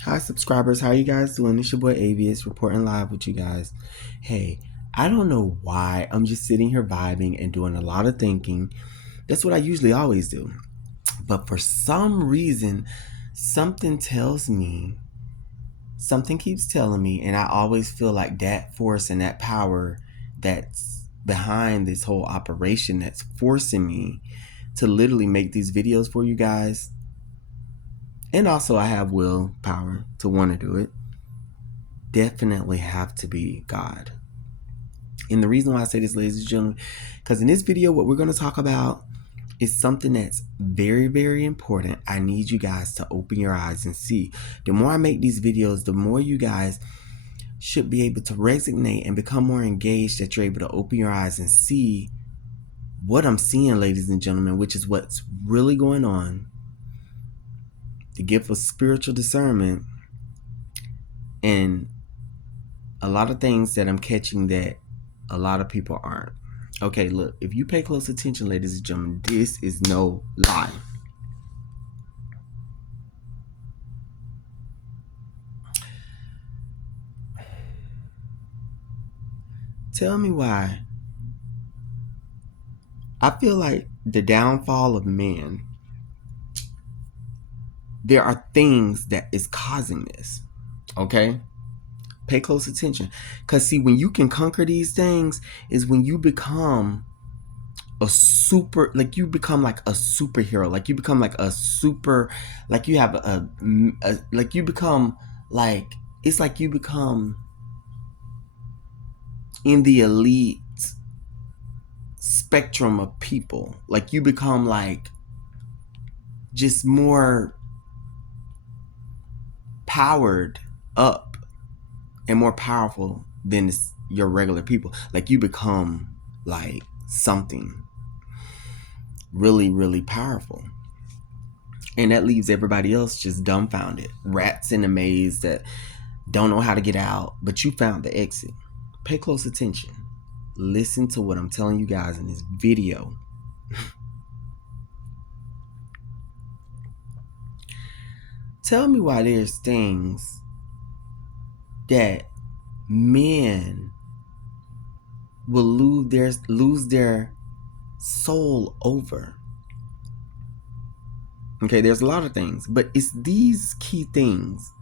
Hi, subscribers. How you guys doing? It's your boy Avius reporting live with you guys. Hey, I don't know why. I'm just sitting here vibing and doing a lot of thinking. That's what I usually always do. But for some reason, something tells me, something keeps telling me, and I always feel like that force and that power that's behind this whole operation that's forcing me to literally make these videos for you guys. And also, I have willpower to want to do it. Definitely have to be God. And the reason why I say this, ladies and gentlemen, because in this video, what we're going to talk about is something that's very, very important. I need you guys to open your eyes and see. The more I make these videos, the more you guys should be able to resonate and become more engaged, that you're able to open your eyes and see what I'm seeing, ladies and gentlemen, which is what's really going on. The gift of spiritual discernment and a lot of things that I'm catching that a lot of people aren't. Okay, look, if you pay close attention, ladies and gentlemen, this is no lie. Tell me why. I feel like the downfall of man, there are things that is causing this. Okay? Pay close attention. Because see, when you can conquer these things is when you become a super, like you become like a superhero, like you become like a super, like you have like you become like, it's like you become in the elite spectrum of people. Like you become like just more powered up and more powerful than your regular people. Like you become like something really, really powerful. And that leaves everybody else just dumbfounded. Rats in a maze that don't know how to get out, but you found the exit. Pay close attention. Listen to what I'm telling you guys in this video. Tell me why there's things that men will lose their soul over. Okay, there's a lot of things, but it's these key things.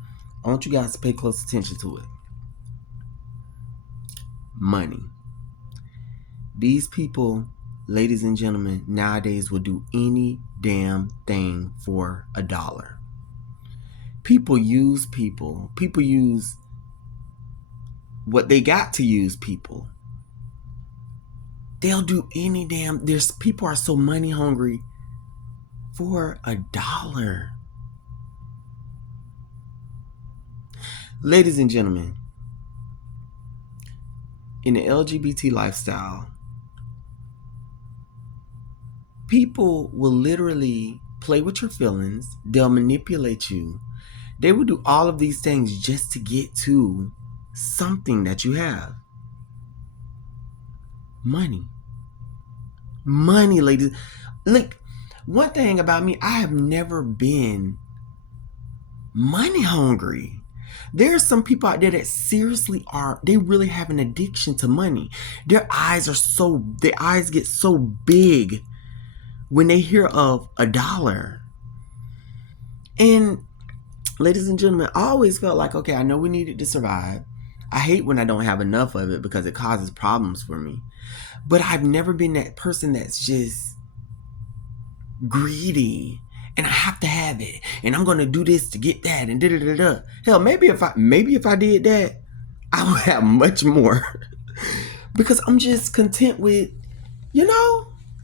I want you guys to pay close attention to it. Money. These people, ladies and gentlemen, nowadays will do any damn thing for $1. People use people. People use what they got to use people. They'll do any damn. There's people are so money hungry for $1. Ladies and gentlemen, in the LGBT lifestyle, people will literally play with your feelings. They'll manipulate you. They will do all of these things just to get to something that you have. Money. Money, ladies. Look, one thing about me, I have never been money hungry. There's some people out there that seriously are, they really have an addiction to money. Their eyes get so big when they hear of $1. And ladies and gentlemen, I always felt like, okay, I know we need it to survive. I hate when I don't have enough of it because it causes problems for me. But I've never been that person that's just greedy and I have to have it and I'm gonna do this to get that and da da da da. Hell, maybe if I did that, I would have much more because I'm just content with,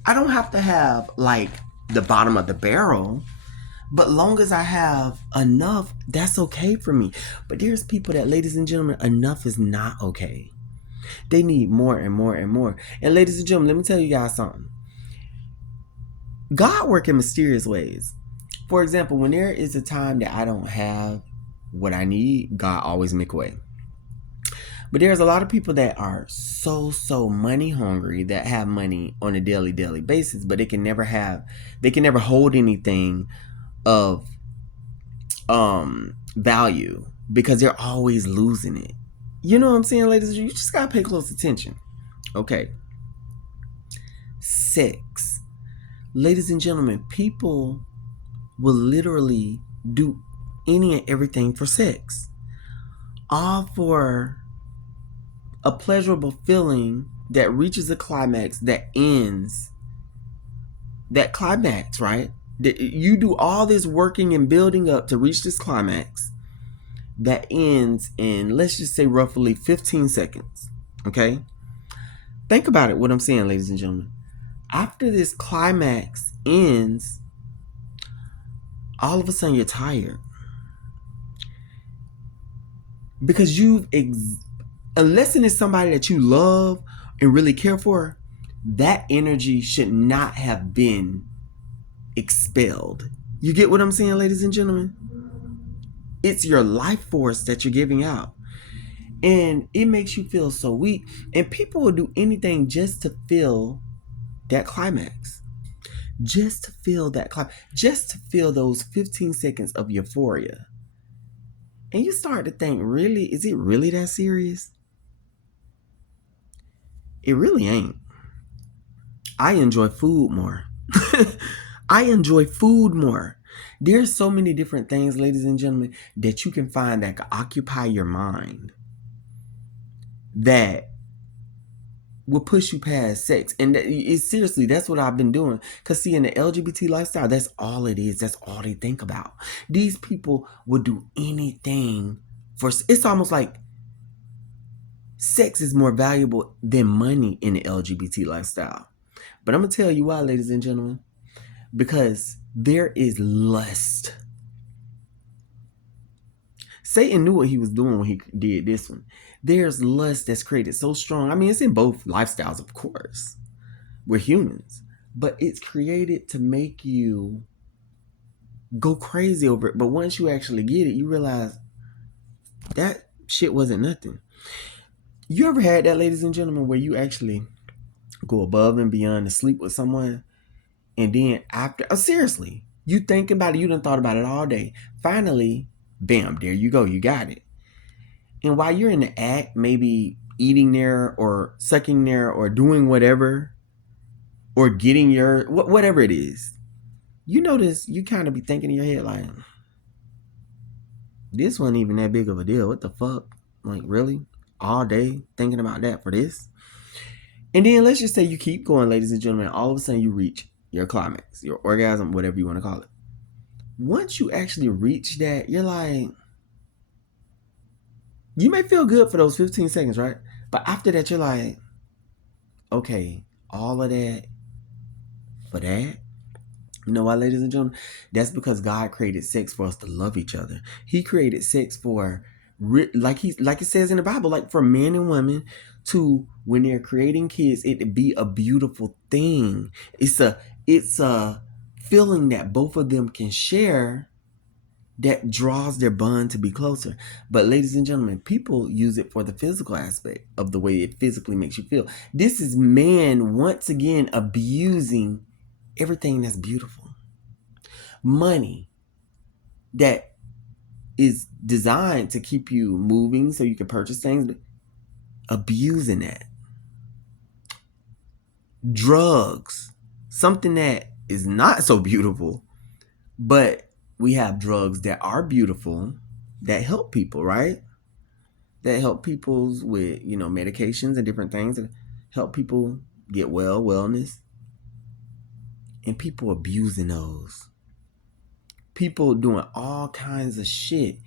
I don't have to have like the bottom of the barrel, but long as I have enough, that's okay for me. But there's people that, ladies and gentlemen, enough is not okay. They need more and more and more. And ladies and gentlemen, let me tell you guys something. God works in mysterious ways. For example, when there is a time that I don't have what I need, God always make a way. But there's a lot of people that are so money hungry that have money on a daily basis, but they can never hold anything of value because they're always losing it. You know what I'm saying, ladies? You just gotta pay close attention. Okay. Sex. Ladies and gentlemen, people will literally do any and everything for sex. All for a pleasurable feeling that reaches a climax that ends that climax, right? You do all this working and building up to reach this climax that ends in, let's just say, roughly 15 seconds. Okay? Think about it, what I'm saying, ladies and gentlemen. After this climax ends, all of a sudden you're tired. Because unless it is somebody that you love and really care for, that energy should not have been expelled. You get what I'm saying, ladies and gentlemen? It's your life force that you're giving out. And it makes you feel so weak. And people will do anything just to feel that climax. Just to feel that climax. Just to feel those 15 seconds of euphoria. And you start to think, really? Is it really that serious? It really ain't. I enjoy food more. I enjoy food more. There's so many different things, ladies and gentlemen, that you can find that can occupy your mind that will push you past sex. And seriously, that's what I've been doing. Because see, in the LGBT lifestyle, that's all it is. That's all they think about. These people will do anything for... It's almost like sex is more valuable than money in the LGBT lifestyle. But I'm going to tell you why, ladies and gentlemen. Because there is lust. Satan knew what he was doing when he did this one. There's lust that's created so strong. I mean, it's in both lifestyles, of course. We're humans. But it's created to make you go crazy over it. But once you actually get it, you realize that shit wasn't nothing. You ever had that, ladies and gentlemen, where you actually go above and beyond to sleep with someone? And then after, seriously, you think about it, you done thought about it all day. Finally, bam, there you go, you got it. And while you're in the act, maybe eating there or sucking there or doing whatever, or getting your, whatever it is, you notice you kind of be thinking in your head like, this wasn't even that big of a deal. What the fuck? Like, really? All day thinking about that for this? And then let's just say you keep going, ladies and gentlemen, all of a sudden you reach your climax, your orgasm, whatever you want to call it. Once you actually reach that, you're like, you may feel good for those 15 seconds, right? But after that, you're like, okay, all of that for that? You know why, ladies and gentlemen? That's because God created sex for us to love each other. He created sex for, like it says in the Bible, like for men and women to, when they're creating kids, it to be a beautiful thing. It's a feeling that both of them can share that draws their bond to be closer. But ladies and gentlemen, people use it for the physical aspect of the way it physically makes you feel. This is man once again abusing everything that's beautiful. Money that is designed to keep you moving so you can purchase things, abusing that. Drugs, something that is not so beautiful, but we have drugs that are beautiful that help people, right? That help people with, medications and different things that help people get wellness. And people abusing those. People doing all kinds of shit.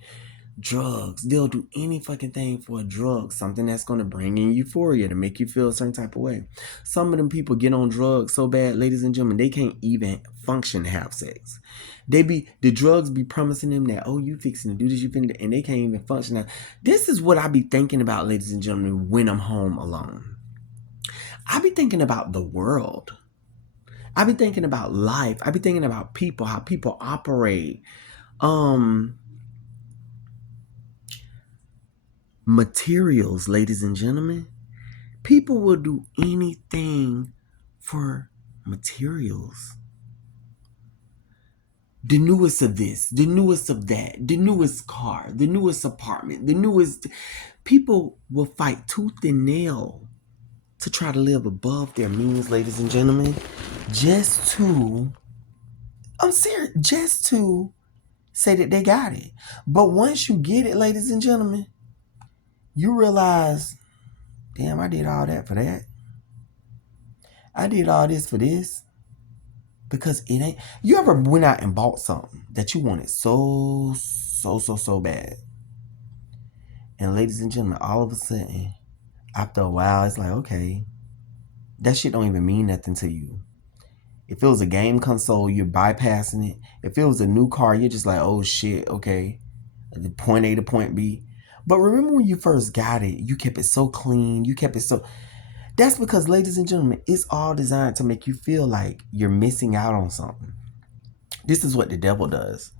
Drugs. They'll do any fucking thing for a drug. Something that's going to bring in euphoria to make you feel a certain type of way. Some of them people get on drugs so bad, ladies and gentlemen, they can't even function to have sex. The drugs be promising them that, oh, you fixing to do this, you finna, and they can't even function. This is what I be thinking about, ladies and gentlemen, when I'm home alone. I be thinking about the world. I be thinking about life. I be thinking about people, how people operate. Materials, ladies and gentlemen. People will do anything for materials. the newest of this, the newest of that, the newest car, the newest apartment, the newest. People will fight tooth and nail to try to live above their means, ladies and gentlemen, just to, I'm serious, just to say that they got it. But once you get it, ladies and gentlemen, you realize, damn, I did all that for that. I did all this for this. Because it ain't, you ever went out and bought something that you wanted so bad. And ladies and gentlemen, all of a sudden, after a while, it's like, okay, that shit don't even mean nothing to you. If it was a game console, you're bypassing it. If it was a new car, you're just like, oh shit, okay. The point A to point B. But remember when you first got it, you kept it so clean. You kept it so... That's because, ladies and gentlemen, it's all designed to make you feel like you're missing out on something. This is what the devil does.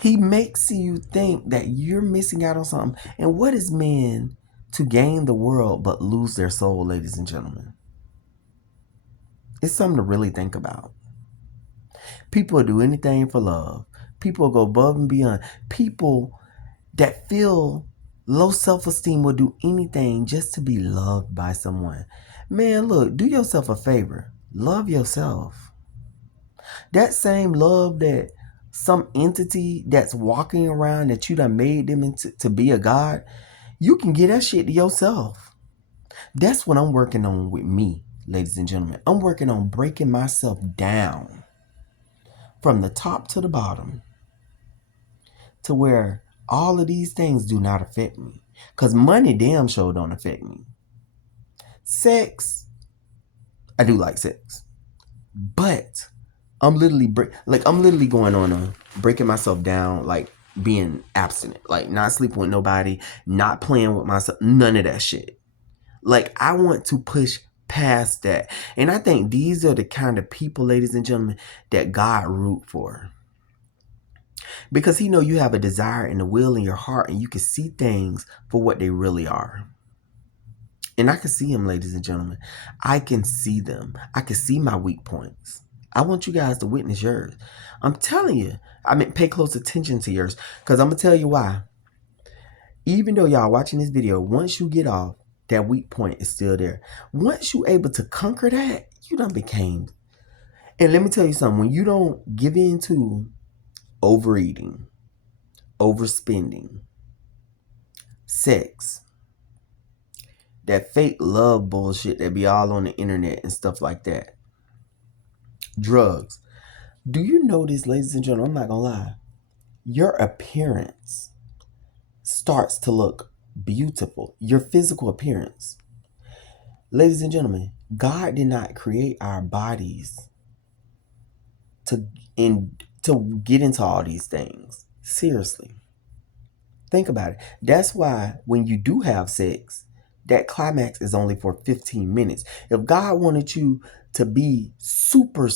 He makes you think that you're missing out on something. And what is man to gain the world but lose their soul, ladies and gentlemen? It's something to really think about. People do anything for love. People go above and beyond. People that feel low self-esteem will do anything just to be loved by someone. Man, look, do yourself a favor. Love yourself. That same love that some entity that's walking around that you done made them to be a god, you can get that shit to yourself. That's what I'm working on with me, ladies and gentlemen. I'm working on breaking myself down from the top to the bottom to where all of these things do not affect me. Because money damn sure don't affect me. Sex, I do like sex. But I'm literally going on a breaking myself down, like being abstinent, like not sleeping with nobody, not playing with myself, none of that shit. Like I want to push past that. And I think these are the kind of people, ladies and gentlemen, that God root for. Because he know you have a desire and a will in your heart and you can see things for what they really are. And I can see them, ladies and gentlemen. I can see them. I can see my weak points. I want you guys to witness yours. I'm telling you. I mean, pay close attention to yours. Because I'm going to tell you why. Even though y'all watching this video, once you get off, that weak point is still there. Once you able to conquer that, you done became. And let me tell you something. When you don't give in to overeating, overspending, sex, that fake love bullshit that be all on the internet and stuff like that, drugs. Do you notice, ladies and gentlemen, I'm not gonna lie, your appearance starts to look beautiful. Your physical appearance. Ladies and gentlemen, God did not create our bodies to get into all these things. Seriously. Think about it. That's why when you do have sex, that climax is only for 15 minutes. If God wanted you to be super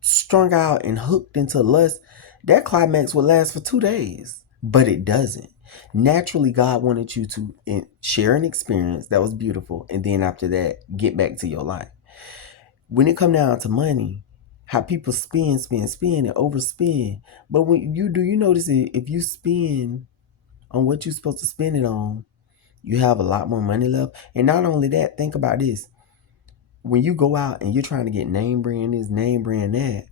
strung out and hooked into lust, that climax would last for 2 days. But it doesn't. Naturally, God wanted you to share an experience that was beautiful, and then after that, get back to your life. When it come down to money, how people spend and overspend. But when you notice it, if you spend on what you're supposed to spend it on, you have a lot more money left. And not only that, think about this. When you go out and you're trying to get name brand this, name brand that,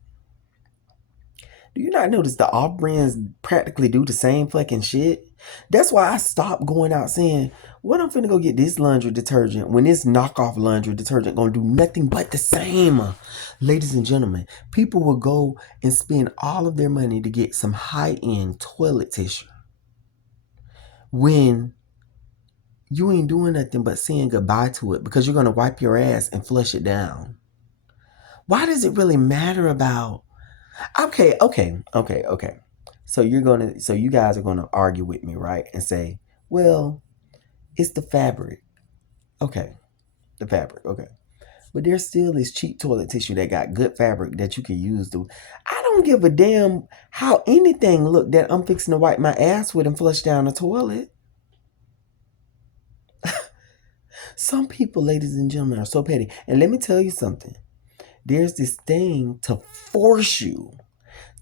do you not notice the off brands practically do the same fucking shit? That's why I stopped going out saying, what I'm finna go get this laundry detergent when this knockoff laundry detergent gonna do nothing but the same. Ladies and gentlemen, people will go and spend all of their money to get some high-end toilet tissue when you ain't doing nothing but saying goodbye to it because you're gonna wipe your ass and flush it down. Why does it really matter about... Okay. So you guys are gonna argue with me, right? And say, well, it's the fabric. Okay, the fabric. Okay, but there still is cheap toilet tissue that got good fabric that you can use to. I don't give a damn how anything look that I'm fixing to wipe my ass with and flush down the toilet. Some people, ladies and gentlemen, are so petty. And let me tell you something. There's this thing to force you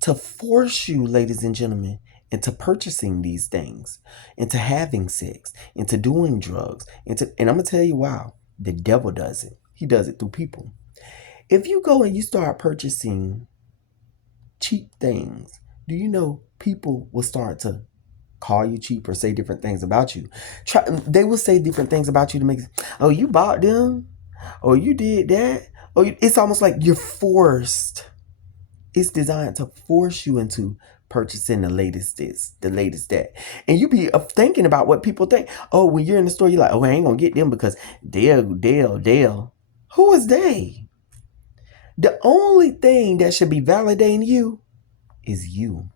to force you, ladies and gentlemen, into purchasing these things, into having sex, into doing drugs, and I'm gonna tell you why. The devil does it. He does it through people. If you go and you start purchasing cheap things, do you know people will start to call you cheap or say different things about you? They will say different things about you to make, oh, you bought them, or you did that, or it's almost like you're forced. It's designed to force you into purchasing the latest this, the latest that. And you be thinking about what people think. Oh, when you're in the store, you're like, oh, I ain't gonna get them because Dale. Who is they? The only thing that should be validating you is you.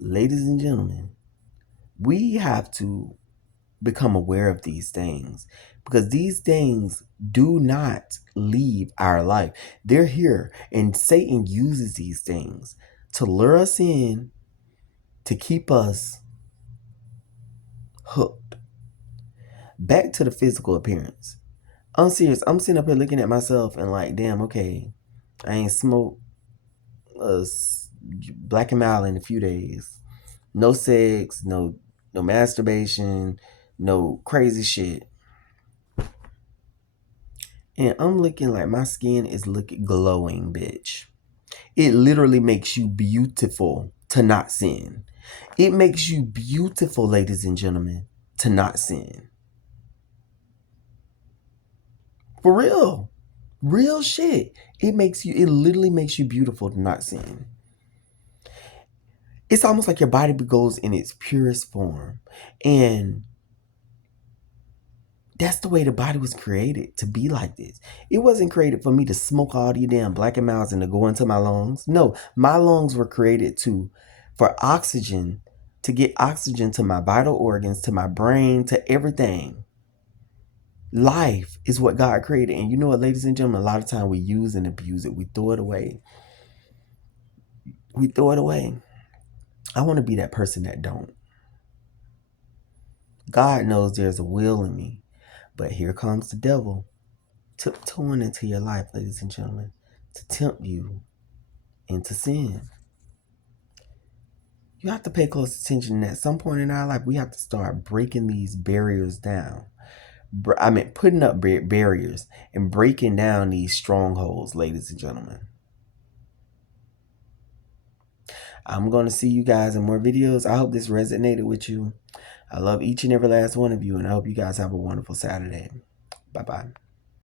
Ladies and gentlemen, we have to become aware of these things because these things do not leave our life. They're here, and Satan uses these things to lure us in, to keep us hooked. Back to the physical appearance. I'm serious. I'm sitting up here looking at myself and like, damn, okay, I ain't smoked Black and Mild in a few days. No sex, no masturbation, no crazy shit. And I'm looking like my skin is looking glowing, bitch. It literally makes you beautiful to not sin. It makes you beautiful, ladies and gentlemen, to not sin. For real. Real shit. It literally makes you beautiful to not sin. It's almost like your body goes in its purest form. And that's the way the body was created, to be like this. It wasn't created for me to smoke all these damn Black and Milds and to go into my lungs. No, my lungs were created for oxygen, to get oxygen to my vital organs, to my brain, to everything. Life is what God created. And you know what, ladies and gentlemen, a lot of time we use and abuse it. We throw it away. We throw it away. I want to be that person that don't. God knows there's a will in me. But here comes the devil, tiptoeing into your life, ladies and gentlemen, to tempt you into sin. You have to pay close attention. And at some point in our life, we have to start breaking these barriers down. Putting up barriers and breaking down these strongholds, ladies and gentlemen. I'm going to see you guys in more videos. I hope this resonated with you. I love each and every last one of you, and I hope you guys have a wonderful Saturday. Bye-bye.